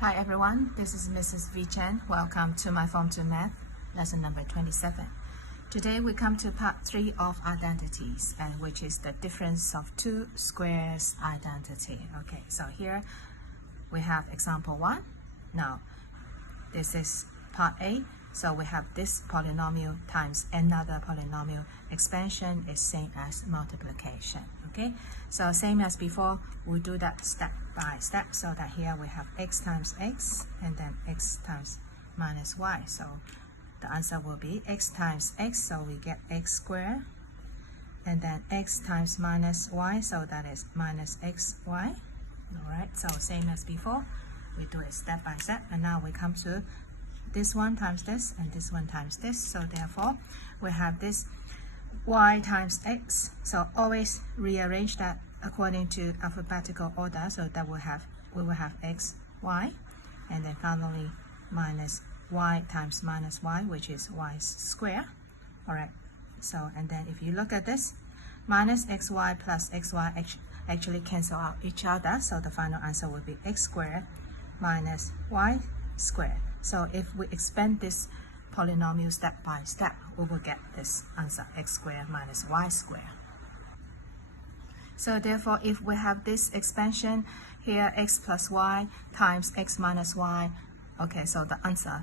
Hi everyone, this is Mrs. V Chen. Welcome to my Form 2 Math, lesson number 27. Today we come to part 3 of identities, and which is the difference of two squares identity. Okay, so here we have example 1. Now, this is part A. So we have this polynomial times another polynomial. Expansion is same as multiplication. Okay, so same as before, we do that step by step. So that here we have x times x and then x times minus y. So the answer will be x times x, so we get x squared, and then x times minus y, so that is minus xy. Alright, so same as before, we do it step by step, and now we come to this one times this and this one times this. So therefore we have this y times x. So always rearrange that according to alphabetical order, so that we will have x y, and then finally minus y times minus y, which is y squared. Alright, so and then if you look at this, minus xy plus xy actually cancel out each other, so the final answer will be x squared minus y squared. So if we expand this polynomial step by step, we will get this answer, x squared minus y squared. So therefore, if we have this expansion here, x plus y times x minus y, okay, so the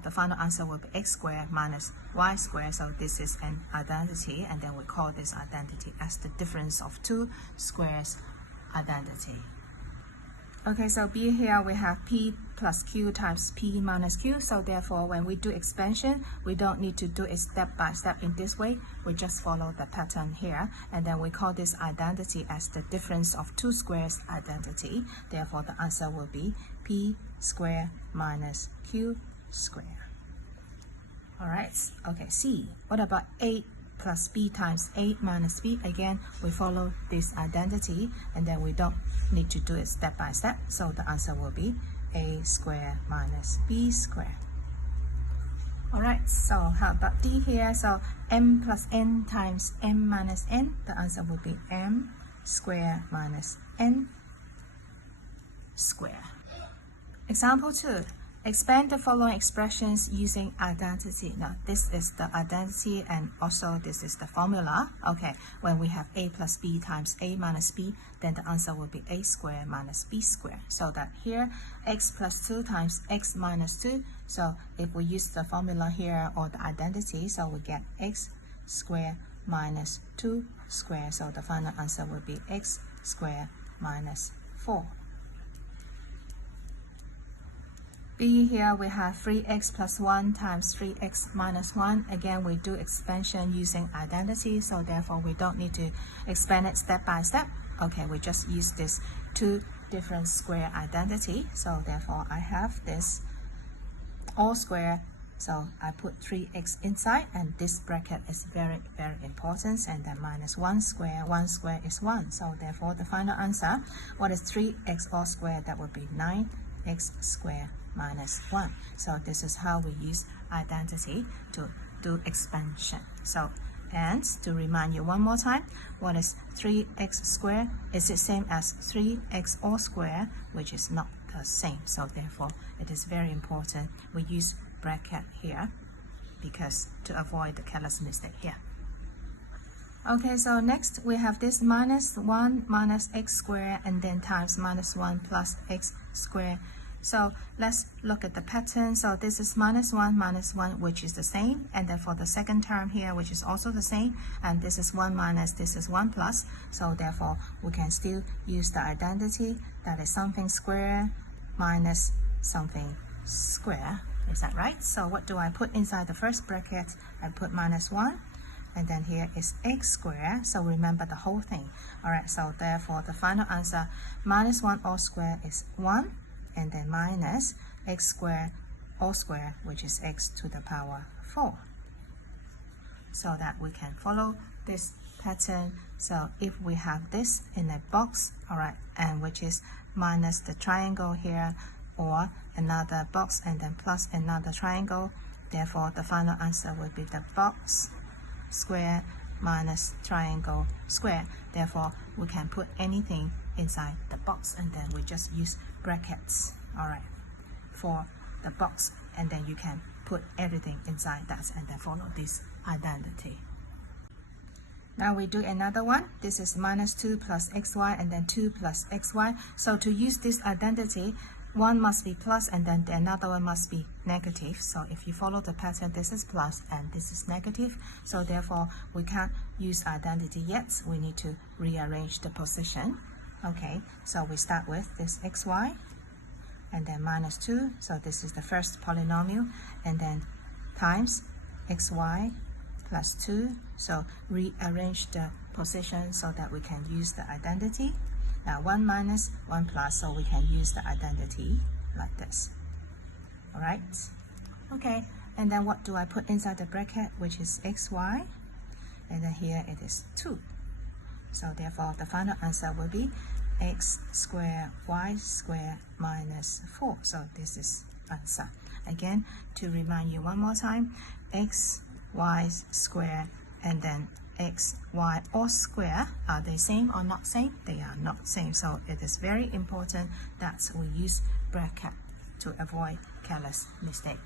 final answer will be x squared minus y squared. So this is an identity, and then we call this identity as the difference of two squares identity. Okay, so B here we have P plus Q times P minus Q. So therefore, when we do expansion, we don't need to do it step by step in this way. We just follow the pattern here, and then we call this identity as the difference of two squares identity. Therefore, the answer will be P squared minus Q squared. Alright, okay, C. What about 8 plus B times 8 minus B? Again, we follow this identity, and then we don't need to do it step by step. So the answer will be A squared minus B squared. Alright, so how about D here? So M plus N times M minus N. The answer will be M squared minus N squared. Example 2. Expand the following expressions using identity. Now, this is the identity, and also this is the formula. Okay, when we have A plus B times A minus B, then the answer will be A squared minus B squared. So that here, x plus 2 times x minus 2. So if we use the formula here or the identity, so we get x squared minus 2 squared. So the final answer will be x squared minus 4. B here we have 3x plus 1 times 3x minus 1. Again, we do expansion using identity, so therefore we don't need to expand it step by step. Okay, we just use this two different square identity. So therefore I have this all square, so I put 3x inside, and this bracket is very, very important, and then minus 1 square is 1. So therefore the final answer, what is 3x all square? That would be 9x squared minus 1. So this is how we use identity to do expansion. So, and to remind you one more time, what is 3x squared? Is the same as 3x all square, which is not the same. So therefore, it is very important we use bracket here, because to avoid the careless mistake here. Okay, so next we have this minus 1 minus x squared, and then times minus 1 plus x squared. So let's look at the pattern. So this is minus 1, which is the same. And then for the second term here, which is also the same. And this is 1 minus, this is 1 plus. So therefore, we can still use the identity. That is something square minus something square. Is that right? So what do I put inside the first bracket? I put minus 1. And then here is x squared. So remember the whole thing. Alright, so therefore, the final answer, minus 1 all square is 1. And then minus x squared all square, which is x to the power 4. So that we can follow this pattern. So if we have this in a box, alright, and which is minus the triangle here, or another box and then plus another triangle, therefore the final answer will be the box square minus triangle square. Therefore, we can put anything inside the box, and then we just use brackets. Alright. for the box, and then you can put everything inside that and then follow this identity. Now we do another one. This is minus 2 plus xy and then 2 plus xy. So to use this identity, one must be plus and then the another one must be negative. So if you follow the pattern, this is plus and this is negative. So therefore, we can't use identity yet. We need to rearrange the position. Okay, so we start with this xy and then minus 2. So this is the first polynomial, and then times xy plus 2. So rearrange the position so that we can use the identity. Now 1 minus 1 plus, so we can use the identity like this. Alright, okay, and then what do I put inside the bracket, which is xy, and then here it is 2. So therefore the final answer will be x squared y squared minus 4. So this is answer. Again, to remind you one more time, x y square and then x y all square, are they same or not same? They are not same. So it is very important that we use bracket to avoid careless mistake.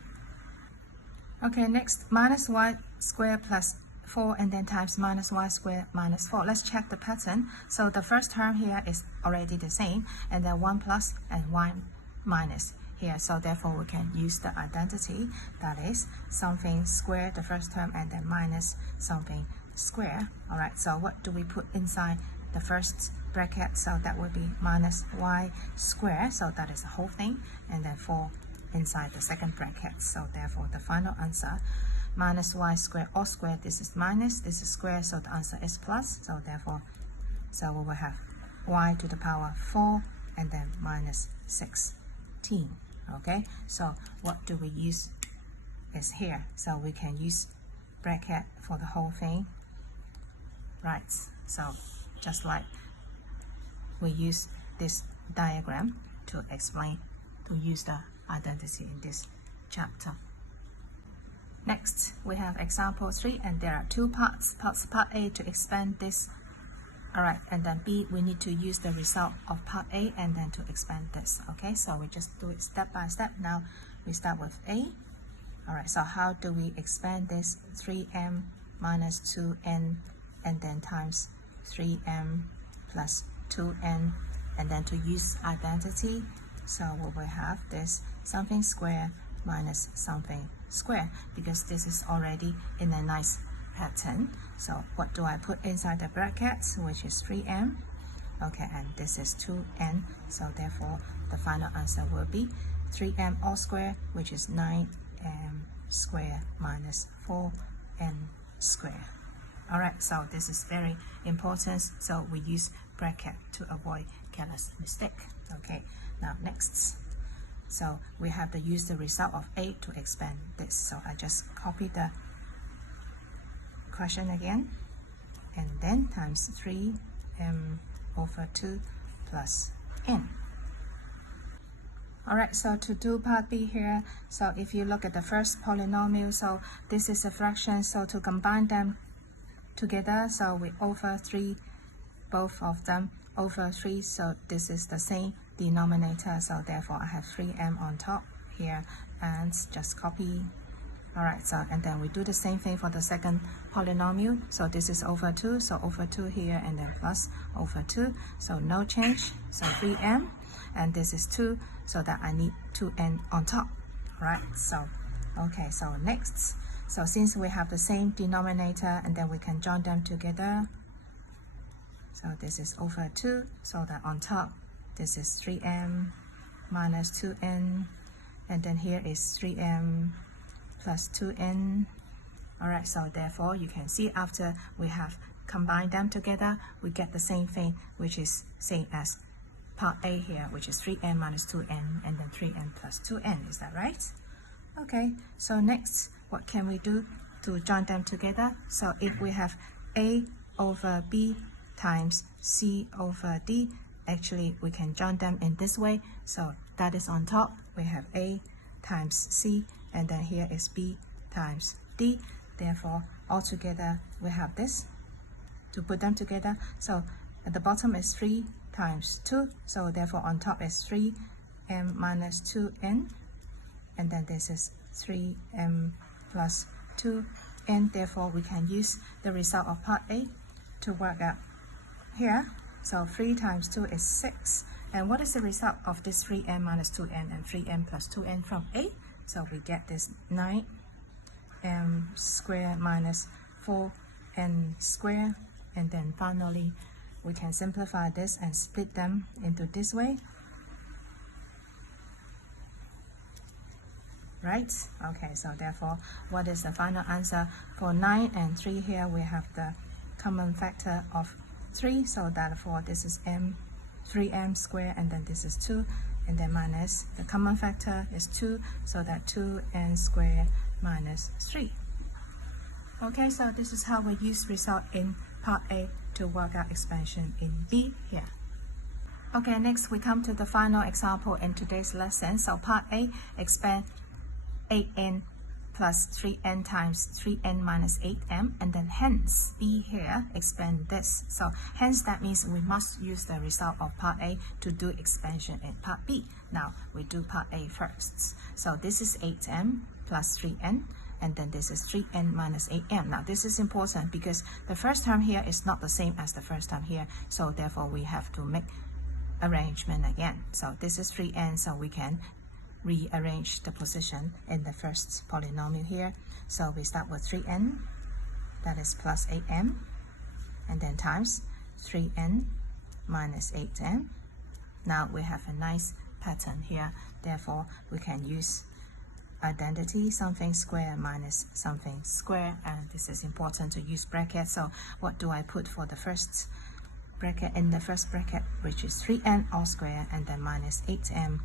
Okay, next, minus y square plus 4 and then times minus y square minus 4. Let's check the pattern. So the first term here is already the same, and then 1 plus and 1 minus here. So therefore we can use the identity, that is something square the first term and then minus something square. Alright, so what do we put inside the first bracket? So that would be minus y square, so that is the whole thing, and then 4 inside the second bracket. So therefore the final answer, minus y square all square, this is minus, this is square, so the answer is plus. So therefore, so we will have y to the power 4 and then minus 16. Okay, so what do we use is here, so we can use bracket for the whole thing, right? So just like we use this diagram to explain, to use the identity in this chapter. Next, we have example 3, and there are two parts. Part A to expand this. Alright, and then B, we need to use the result of part A and then to expand this. Okay, so we just do it step by step. Now we start with A. Alright, so how do we expand this? 3m minus 2n and then times 3m plus 2n, and then to use identity, so we will have this something square minus something square, because this is already in a nice pattern. So what do I put inside the brackets, which is 3m? Okay, and this is 2n, so therefore the final answer will be 3m all square, which is 9m square minus 4n square. Alright, so this is very important, so we use bracket to avoid careless mistake. Okay, now next, so we have to use the result of A to expand this. So I just copy the question again, and then times 3m over 2 plus n. Alright, so to do part B here, so if you look at the first polynomial, so this is a fraction, so to combine them together, so we over 3, both of them over 3, so this is the same denominator, so therefore I have 3m on top here, and just copy. Alright, so and then we do the same thing for the second polynomial, so this is over 2, so over 2 here and then plus over 2, so no change, so 3m, and this is 2, so that I need 2n on top. Right, so okay, so next, so since we have the same denominator, and then we can join them together, so this is over 2, so that on top this is 3m minus 2n, and then here is 3m plus 2n. Alright, so therefore you can see after we have combined them together, we get the same thing, which is same as part A here, which is 3n minus 2n and then 3n plus 2n. Is that right? Okay, so next, what can we do to join them together? So if we have A over B times C over D, actually we can join them in this way. So that is on top, we have A times C, and then here is B times D. Therefore, altogether we have this to put them together. So at the bottom is 3 times 2, so therefore on top is 3m minus 2n, and then this is 3m plus 2, and therefore we can use the result of part A to work out here. So 3 times 2 is 6. And what is the result of this 3n minus 2n and 3n plus 2n from A? So we get this 9m squared minus 4n squared, and then finally we can simplify this and split them into this way. Right? Okay, so therefore, what is the final answer? For 9 and 3 here, we have the common factor of 3, so therefore this is 3m squared, and then this is 2, and then minus the common factor is 2, so that 2n squared minus 3. Okay, so this is how we use result in part A to work out expansion in B here. Okay, next we come to the final example in today's lesson. So part A, expand 8n plus 3n times 3n minus 8m, and then hence B here, expand this. So hence that means we must use the result of part A to do expansion in part B. Now we do part A first. So this is 8m plus 3n, and then this is 3n minus 8m. Now this is important because the first term here is not the same as the first term here, so therefore we have to make arrangement again. So this is 3n, so we can rearrange the position in the first polynomial here. So we start with 3n, that is plus 8m, and then times 3n minus 8m. Now we have a nice pattern here, therefore we can use identity, something square minus something square, and this is important to use brackets. So what do I put for the first bracket? In the first bracket, which is 3n all square, and then minus 8m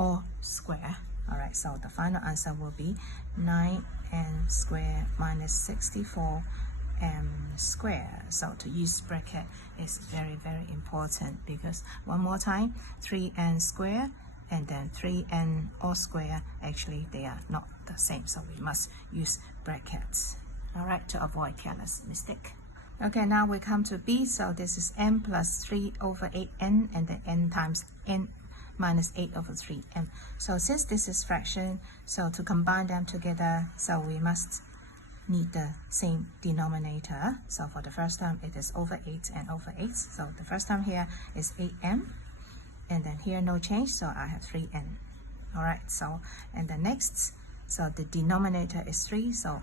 all square. Alright, so the final answer will be 9n squared minus 64m squared. So to use bracket is very, very important, because one more time, 3n squared and then 3n all square, actually they are not the same, so we must use brackets. Alright, to avoid careless mistake. Okay, now we come to B. So this is n plus 3 over 8n, and then n times n minus 8 over 3m. So since this is fraction, so to combine them together, so we must need the same denominator. So for the first term, it is over 8 and over 8. So the first term here is 8m, and then here no change, so I have 3n. Alright, so and the next, so the denominator is 3, so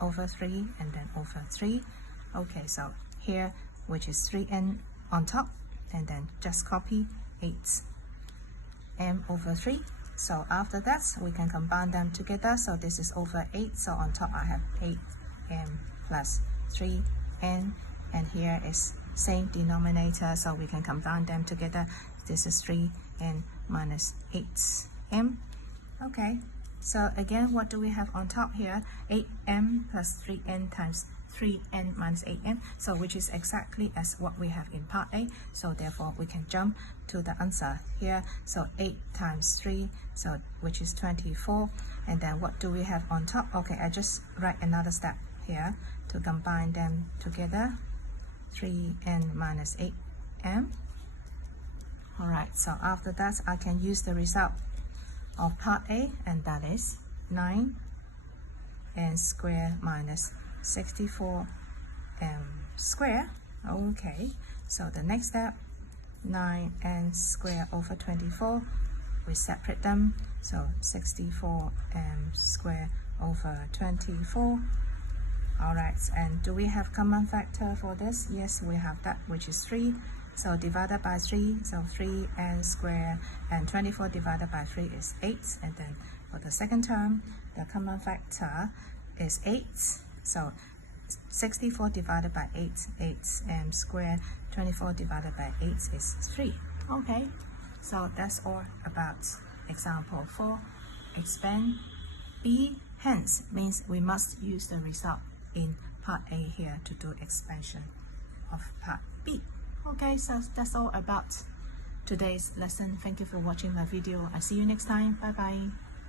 over 3 and then over 3. Okay, so here, which is 3n on top, and then just copy 8m over 3. So after that, we can combine them together. So this is over 8, so on top I have 8m plus 3n, and here is same denominator, so we can combine them together. This is 3n minus 8m. Okay, so again, what do we have on top here? 8m plus 3n times 3n minus 8m, so which is exactly as what we have in part A. So therefore we can jump to the answer here. So 8 times 3, so which is 24, and then what do we have on top? Okay, I just write another step here to combine them together. 3n minus 8m. Alright, so after that I can use the result of part A, and that is 9n squared minus 64m squared. Okay, so the next step, 9n squared over 24, we separate them, so 64m squared over 24. Alright, and do we have common factor for this? Yes, we have that, which is 3. So divided by 3, so 3n squared, and 24 divided by 3 is 8. And then for the second term, the common factor is 8. So 64 divided by 8, 8m squared, 24 divided by 8 is 3. Okay, so that's all about example 4. Expand B, hence means we must use the result in part A here to do expansion of part B. Okay, so that's all about today's lesson. Thank you for watching my video. I'll see you next time. Bye bye.